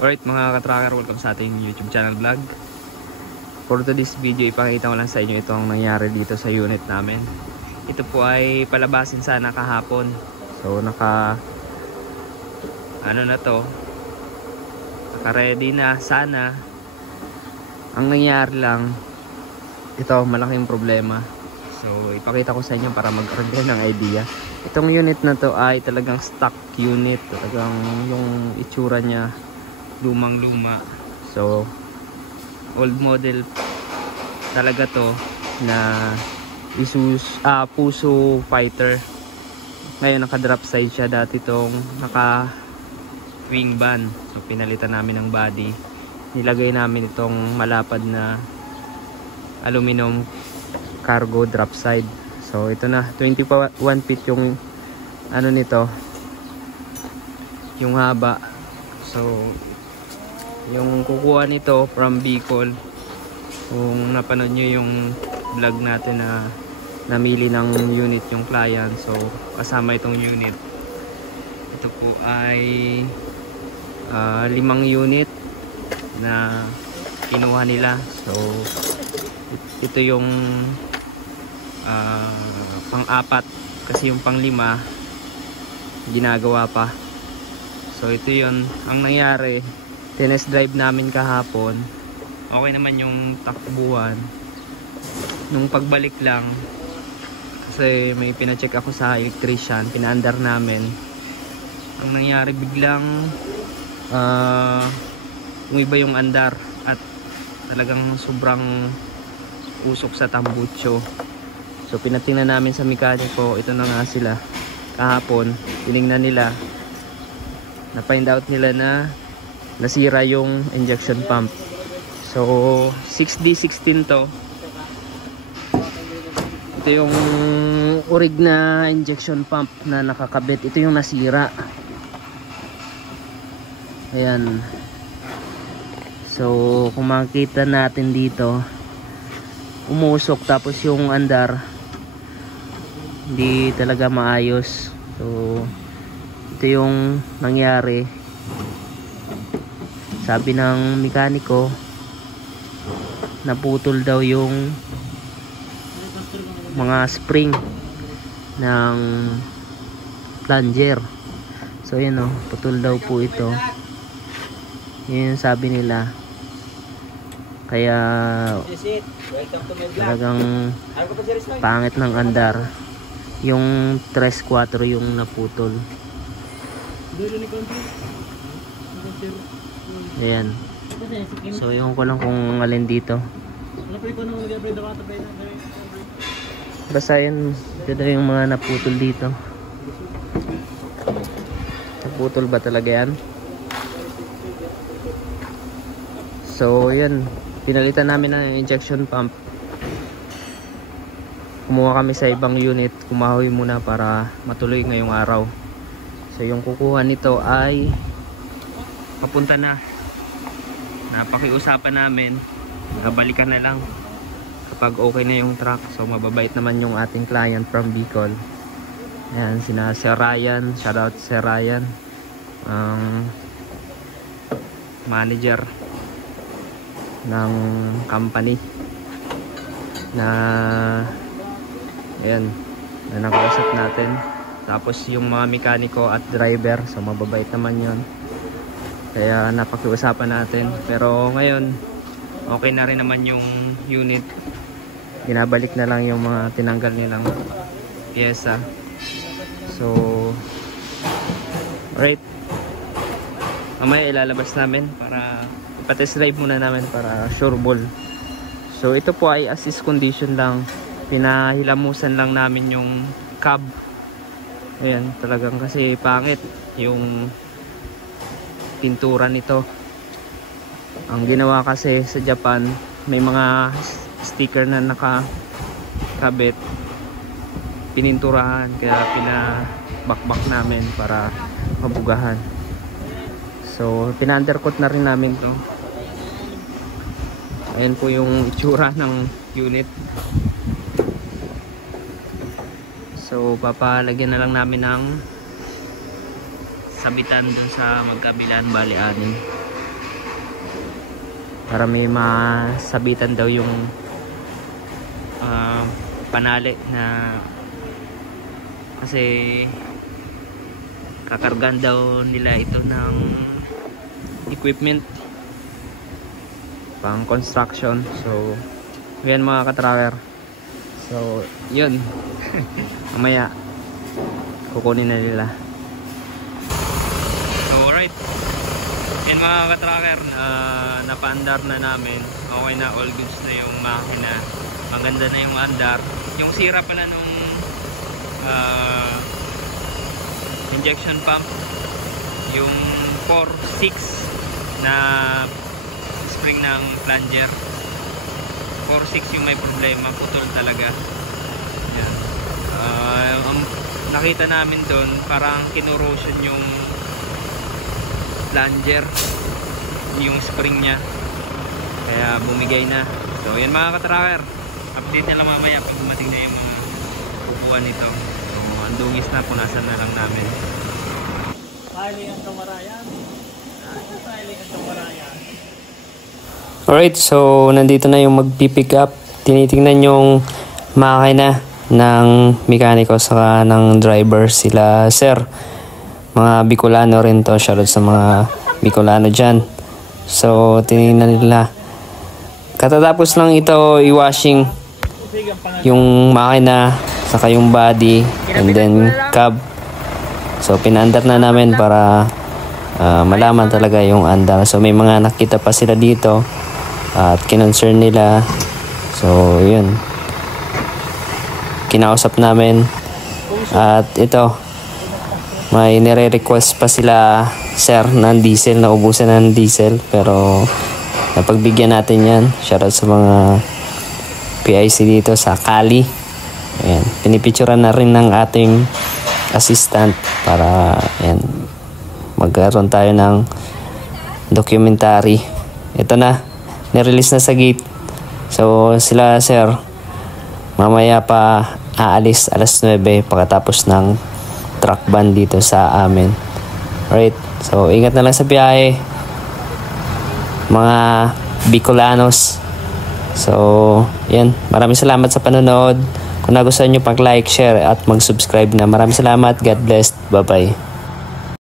Alright mga ka-tracker, welcome sa ating YouTube channel vlog. For today's video, ipakita ko lang sa inyo itong nangyari dito sa unit namin. Ito po ay palabasin sana kahapon. So naka ready na sana. Ang nangyari lang, ito malaking problema. So ipakita ko sa inyo para magkaroon ng idea. Itong unit na to ay talagang stock unit. Talagang yung itsura niya lumang luma. So old model talaga to na Puso Fighter. Ngayon naka drop side siya. Dati tong naka wing van. So pinalitan namin ng body. Nilagay namin itong malapad na aluminum cargo drop side. So ito na 21 feet yung nito, yung haba. So yung kukuha nito from Bicol. Kung napanood nyo yung vlog natin na namili ng unit yung client, so kasama itong unit. Ito po ay 5 unit na kinuha nila. So ito yung pang-4 kasi yung pang-5 ginagawa pa. So ito yun ang nangyari. Test drive namin kahapon. Okay naman yung takbuhan. Nung pagbalik lang, kasi may pina-check ako sa electrician, pina-under namin. Ang nangyari biglang umiba yung andar at talagang sobrang usok sa tambucho. So pinatingnan namin sa mekaniko. Ito na nga sila. Kahapon, tiningnan nila. Na-find out nila na nasira yung injection pump. So 6D16 to. Ito yung orig na injection pump na nakakabit. Ito yung nasira. Ayan. So kung makikita natin dito, umusok tapos yung andar hindi talaga maayos. So ito yung nangyari. Sabi ng mekaniko, naputol daw yung mga spring ng plunger. So yun putol daw po ito. Yun yung sabi nila. Kaya talagang pangit ng andar. Yung 3-4 yung naputol. Ayan. So yung ko lang kung alin dito. Basta yun, ito yung mga naputol dito. Naputol ba talaga yan? So yan, pinalitan namin ng injection pump. Kumuha kami sa ibang unit, kumahoy muna para matuloy ngayong araw. So yung kukuha nito ay papunta na. Napakiusapan namin, nabalikan na lang kapag okay na yung truck. So mababait naman yung ating client from Bicol. Ayan, sina Sir Ryan. Shoutout Sir Ryan, ang manager ng company na ayan, na nakausap natin. Tapos yung mga mekaniko at driver, so mababait naman yun. Kaya napakiusapan natin. Pero ngayon okay na rin naman yung unit. Ginabalik na lang yung mga tinanggal nilang pyesa. So right, mamaya ilalabas namin para ipatest drive muna namin para sure ball. So ito po ay assist condition lang. Pinahilamusan lang namin yung cab. Ayan, talagang kasi pangit yung pintura nito. Ang ginawa kasi sa Japan, may mga sticker na nakakabit, pininturahan, kaya pinabakbak namin para mabugahan. So pina-undercoat na rin namin to. Ayan po yung itsura ng unit. So papalagyan na lang namin ng sabitan dun sa magkabilaan, bali 6. para may masabitan daw yung panali na kasi kakargan daw nila ito ng equipment pang construction. So yan mga katracker, so yun mamaya kukunin na nila. So alright, yan mga katracker, napaandar na namin, okay na, all goods na yung makina, maganda na yung andar. Yung sira pala nung injection pump, yung 4-6 na spring ng plunger, 4-6 yung may problema, putol talaga. Yan. Ang nakita namin doon, parang kinurosion yung plunger, yung spring nya, kaya bumigay na. So yan mga katracker, update na lang mamaya pag dumating na yung mga kukuha nito. So ang dungis na, punasan na lang namin. Alright, so nandito na yung magpipick up. Tinitingnan yung makina ng mekaniko saka ng driver, sila sir. Mga Bicolano rin to, shoutout sa mga Bicolano dyan. So tinignan nila, katatapos lang ito i-washing yung makina saka yung body and then cab. So pinandar na namin para malaman talaga yung andar. So may mga nakita pa sila dito at kinonsern nila. So yun, kinausap namin at ito, may nire-request pa sila sir ng diesel, na ubusan ng diesel, pero napagbigyan natin yan. Shoutout sa mga PIC dito sa Cali. Ayan, pinipicturean na rin ng ating assistant para ayan, magkaroon tayo ng documentary. Ito na, nirelease na sa gate. So sila sir mamaya pa aalis alas 9 pagkatapos ng truck ban dito sa amin. Alright, so ingat na lang sa biyahe mga Bicolanos. So yan, maraming salamat sa panonood. Kung nagustuhan nyo, pag like, share at mag-subscribe na. Maraming salamat, God bless, bye bye.